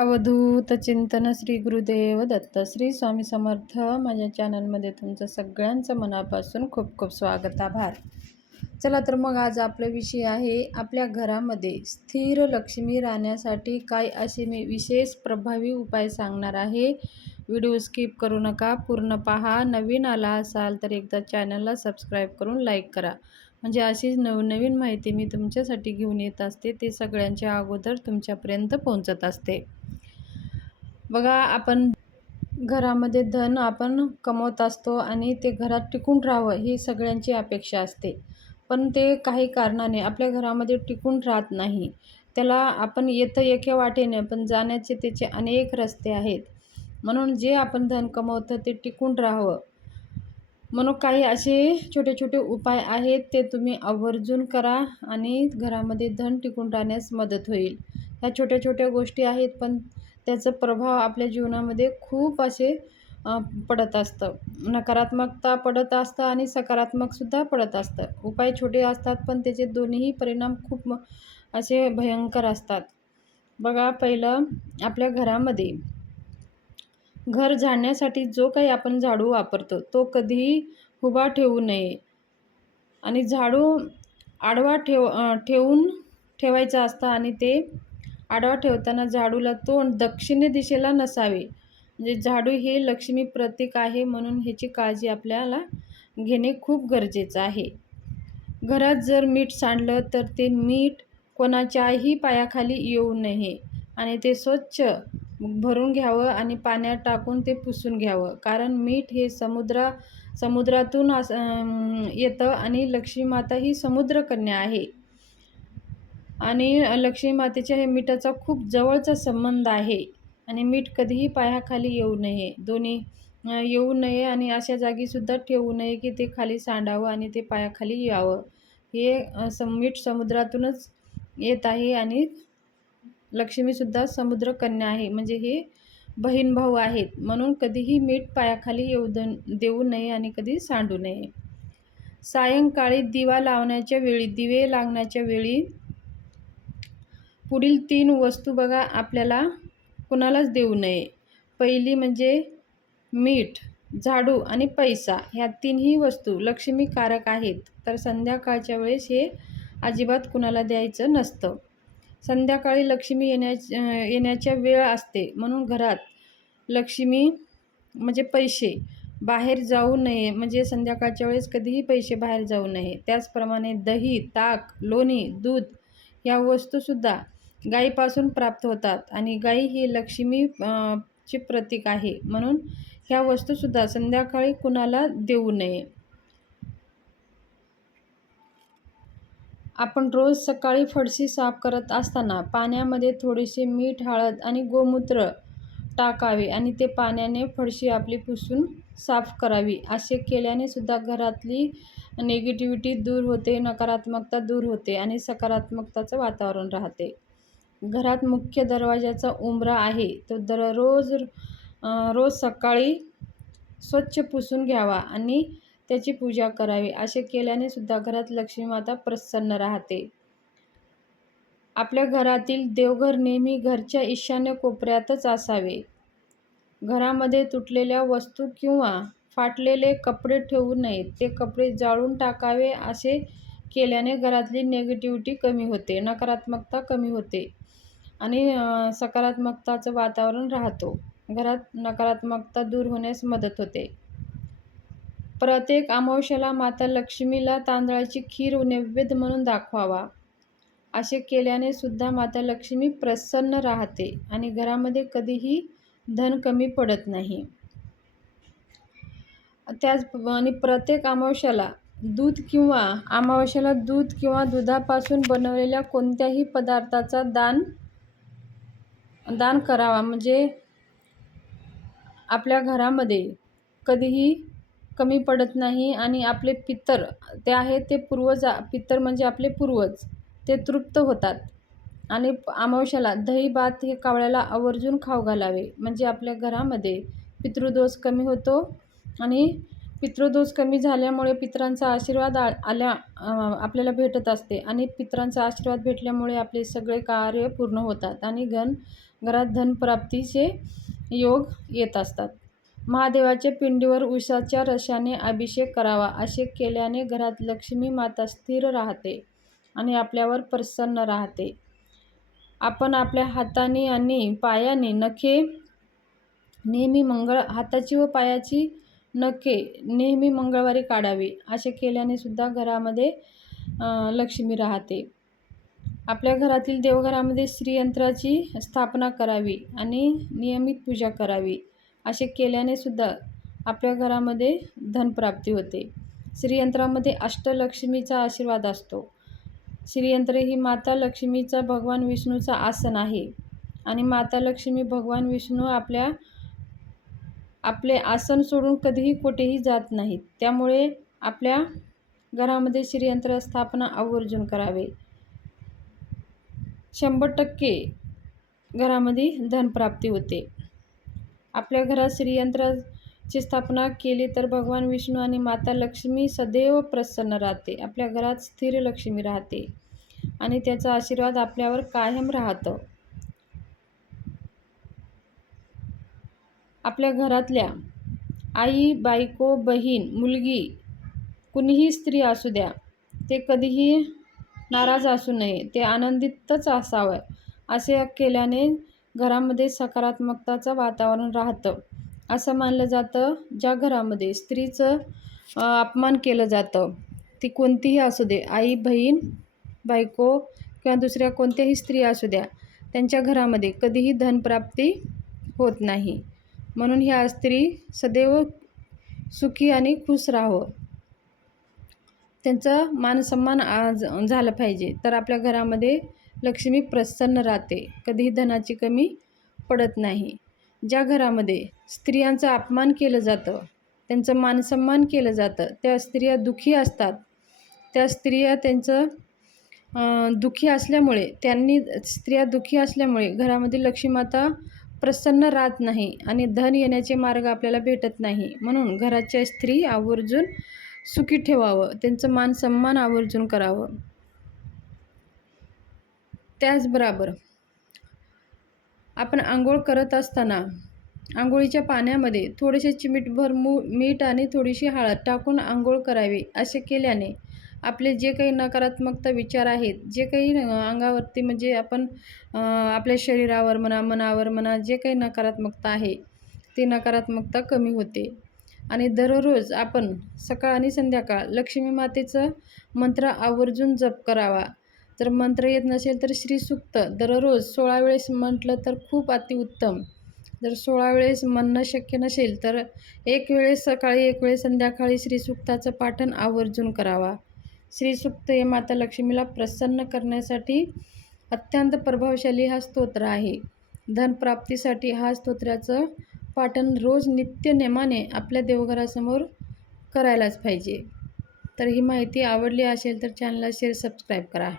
अवधूत चिंतन श्री गुरुदेव दत्त. श्री स्वामी समर्थ माझ्या चॅनलमध्ये तुमचं सगळ्यांचं मनापासून खूप खूप स्वागत आभार. चला तर मग आज आपला विषय आहे आपल्या घरामध्ये स्थिर लक्ष्मी राहण्यासाठी काय असे मी विशेष प्रभावी उपाय सांगणार आहे? व्हिडिओ स्किप करू नका पूर्ण पहा. नवीन आला असाल तर एकदा चॅनलला सबस्क्राईब करून लाईक करा. म्हणजे अशीच नवनवीन माहिती मी तुमच्यासाठी घेऊन येत असते ते सगळ्यांच्या अगोदर तुमच्यापर्यंत पोहोचत असते. बघा आपण घरामध्ये धन आपण कमवत असतो आणि ते घरात टिकून राहावं ही सगळ्यांची अपेक्षा असते. पण ते काही कारणाने आपल्या घरामध्ये टिकून राहत नाही. त्याला आपण येतं एके वाटेने पण जाण्याचे त्याचे अनेक रस्ते आहेत. म्हणून जे आपण धन कमवतं ते टिकून राहावं. म्हणून काही असे छोटे छोटे उपाय आहेत ते तुम्ही आवर्जून करा आणि घरामध्ये धन टिकून राहण्यास मदत होईल. ह्या छोट्या छोट्या गोष्टी आहेत पण त्याचा प्रभाव आपल्या जीवनामध्ये खूप असे पडत असतं. नकारात्मकता पडत असतं आणि सकारात्मकसुद्धा पडत असतं. उपाय छोटे असतात पण त्याचे दोन्हीही परिणाम खूप असे भयंकर असतात. बघा पहिलं आपल्या घरामध्ये घर झाडण्यासाठी जो काही आपण झाडू वापरतो तो कधीही उभा ठेवू नये. आणि झाडू आडवा ठेव ठेवून ठेवायचा असतं आणि ते आडवा ठेवताना झाडूला तोंड दक्षिणे दिशेला नसावे. म्हणजे झाडू हे लक्ष्मी प्रतीक आहे म्हणून ह्याची काळजी आपल्याला घेणे खूप गरजेचं आहे. घरात जर मीठ सांडलं तर ते मीठ कोणाच्याही पायाखाली येऊ नये आणि ते स्वच्छ भरून घ्यावं आणि पाण्यात टाकून ते पुसून घ्यावं. कारण मीठ हे समुद्रा समुद्रातून येतं आणि लक्ष्मीमाता ही समुद्रकन्या आहे. आणि लक्ष्मीमातेच्या हे मीठाचा खूप जवळचा संबंध आहे. आणि मीठ कधीही पायाखाली येऊ नये. दोन्ही येऊ नये आणि अशा जागीसुद्धा ठेवू नये की ते खाली सांडावं आणि ते पायाखाली यावं. हे सम मीठ समुद्रातूनच येत आहे आणि लक्ष्मीसुद्धा समुद्रकन्या आहे. म्हणजे हे बहीण भाऊ आहेत. म्हणून कधीही मीठ पायाखाली येऊ देऊ नये आणि कधी सांडू नये. सायंकाळी दिवा लावण्याच्या वेळी दिवे लागण्याच्या वेळी पुढील तीन वस्तू बघा आपल्याला कुणालाच देऊ नये. पहिली म्हणजे मीठ झाडू आणि पैसा ह्या तीनही वस्तू लक्ष्मीकारक आहेत. तर संध्याकाळच्या वेळेस हे अजिबात कुणाला द्यायचं नसतं. संध्याकाळी लक्ष्मी येण्या येण्याच्या वेळ असते. म्हणून घरात लक्ष्मी म्हणजे पैसे बाहेर जाऊ नये. म्हणजे संध्याकाळच्या वेळेस कधीही पैसे बाहेर जाऊ नये. त्याचप्रमाणे दही ताक लोणी दूध या वस्तूसुद्धा गाईपासून प्राप्त होतात. आणि गाई ही लक्ष्मी चे प्रतीक आहे. म्हणून ह्या वस्तूसुद्धा संध्याकाळी कुणाला देऊ नये. आपण रोज सकाळी फडशी साफ करत असताना पाण्यामध्ये थोडेसे मीठ हळद आणि गोमूत्र टाकावे आणि ते पाण्याने फडशी आपली पुसून साफ करावी. असे केल्याने सुद्धा घरातली निगेटिव्हिटी दूर होते नकारात्मकता दूर होते आणि सकारात्मकताचं वातावरण राहते. घरात मुख्य दरवाजाचा उंबरा आहे. तो दररोज रोज सकाळी स्वच्छ पुसून घ्यावा आणि त्याची पूजा करावी. असे केल्याने सुद्धा घरात लक्ष्मी माता प्रसन्न राहते. आपल्या घरातील देवघर नेहमी घरच्या ईशान्य कोपऱ्यातच असावे. घरामध्ये तुटलेल्या वस्तू किंवा फाटलेले कपडे ठेवू नयेत. ते कपडे जाळून टाकावे असे केल्याने घरातली नेगेटिव्हिटी कमी होते नकारात्मकता कमी होते आणि सकारात्मकताचं वातावरण राहतो. घरात नकारात्मकता दूर होण्यास मदत होते. प्रत्येक अमावश्याला माता लक्ष्मीला तांदळाची खीर नैवेद्य म्हणून दाखवावा. असे केल्याने सुद्धा माता लक्ष्मी प्रसन्न राहते आणि घरामध्ये कधीही धन कमी पडत नाही. त्याच आणि प्रत्येक अमावश्याला दूध किंवा अमावश्याला दूध किंवा दुधापासून बनवलेल्या कोणत्याही पदार्थाचा दान दान करावा. म्हणजे आपल्या घरामध्ये कधीही कमी पडत नाही आणि आपले पितर ते आहे ते पूर्वज पितर म्हणजे आपले पूर्वज ते तृप्त होतात. आणि अमावश्याला दही भात हे कावळ्याला आवर्जून खाऊ घालावे. म्हणजे आपल्या घरामध्ये पितृदोष कमी होतो आणि पितृदोष कमी झाल्यामुळे पितरांचा आशीर्वाद आ आल्या आपल्याला भेटत असते. आणि पितरांचा आशीर्वाद भेटल्यामुळे आपले सगळे कार्य पूर्ण होतात आणि घन घरात धनप्राप्तीचे योग येत असतात. महादेवाच्या पिंडीवर उसाच्या रसाने अभिषेक करावा असे केल्याने घरात लक्ष्मी माता स्थिर राहते आणि आपल्यावर प्रसन्न राहते. आपण आपल्या हाताने आणि पायाने नखे नेहमी मंगळ हाताची व पायाची नखे नेहमी मंगळवारी काढावी असे केल्याने सुद्धा घरामध्ये लक्ष्मी राहते. आपल्या घरातील देवघरामध्ये श्रीयंत्राची स्थापना करावी आणि नियमित पूजा करावी. असे केल्याने सुद्धा आपल्या घरामध्ये धनप्राप्ती होते. श्रीयंत्रामध्ये अष्टलक्ष्मीचा आशीर्वाद असतो. श्रीयंत्र ही माता लक्ष्मीचा भगवान विष्णूचा आसन आहे आणि माता लक्ष्मी भगवान विष्णू आपल्या आपले आसन सोडून कधीही कुठेही जात नाहीत. त्यामुळे आपल्या घरामध्ये श्रीयंत्र स्थापना आवर्जून करावे. शंभर टक्के घरामध्ये धनप्राप्ती होते. आपल्या घरात श्रीयंत्राची स्थापना केली तर भगवान विष्णू आणि माता लक्ष्मी सदैव प्रसन्न राहते. आपल्या घरात स्थिर लक्ष्मी राहते आणि त्याचा आशीर्वाद आपल्यावर कायम राहतं. आपल्या घरातल्या आई बायको बहीण मुलगी कुणीही स्त्री असू द्या ते कधीही नाराज असू नये ते आनंदितच असावं असे केल्याने घरामध्ये सकारात्मकताचं वातावरण राहतं. असं मानलं जातं ज्या घरामध्ये स्त्रीचं अपमान केलं जातं ती कोणतीही असू दे आई बहीण बायको किंवा दुसऱ्या कोणत्याही स्त्री असू द्या त्यांच्या घरामध्ये कधीही धनप्राप्ती होत नाही. म्हणून ह्या स्त्री सदैव सुखी आणि खुश राहावं. त्यांचं मानसन्मान आज झालं पाहिजे. तर आपल्या घरामध्ये लक्ष्मी प्रसन्न राहते. कधीही धनाची कमी पडत नाही. ज्या घरामध्ये स्त्रियांचा अपमान केलं जातं त्यांचं मानसन्मान केलं जातं त्या स्त्रिया दुःखी असतात. त्या स्त्रिया त्यांचं दुःखी असल्यामुळे त्यांनी स्त्रिया दुःखी असल्यामुळे घरामध्ये लक्ष्मीमाता प्रसन्न राहत नाही आणि धन येण्याचे मार्ग आपल्याला भेटत नाही. म्हणून घराच्या स्त्री आवर्जून सुखी ठेवावं त्यांचं मान सन्मान आवर्जून करावं. त्याचबरोबर आपण आंघोळ करत असताना आंघोळीच्या पाण्यामध्ये थोडेसे चिमीटभर मू मीठ आणि थोडीशी हळद टाकून आंघोळ करावी असे केल्याने आपले जे काही नकारात्मकता विचार आहेत जे काही अंगावरती म्हणजे आपण आपल्या शरीरावर म्हणा मनावर म्हणा जे काही नकारात्मकता आहे ती नकारात्मकता कमी होते. आणि दररोज आपण सकाळ आणि संध्याकाळ लक्ष्मी मातेचं मंत्र आवर्जून जप करावा. जर मंत्र येत नसेल तर श्रीसुक्त दररोज सोळा वेळेस म्हटलं तर खूप अतिउत्तम जर सोळा वेळेस म्हणणं शक्य नसेल तर एक वेळेस सकाळी एक वेळेस संध्याकाळी श्रीसुक्ताचं पाठन आवर्जून करावा. श्रीसुक्त हे माता लक्ष्मीला प्रसन्न करण्यासाठी अत्यंत प्रभावशाली हा स्तोत्र आहे. धनप्राप्तीसाठी हा स्तोत्राचं पाठन रोज नित्य नेमाने आपल्या देवघरासमोर करायलाच पाहिजे. तर ही माहिती आवडली असेल तर चॅनलला शेअर सबस्क्राईब करा.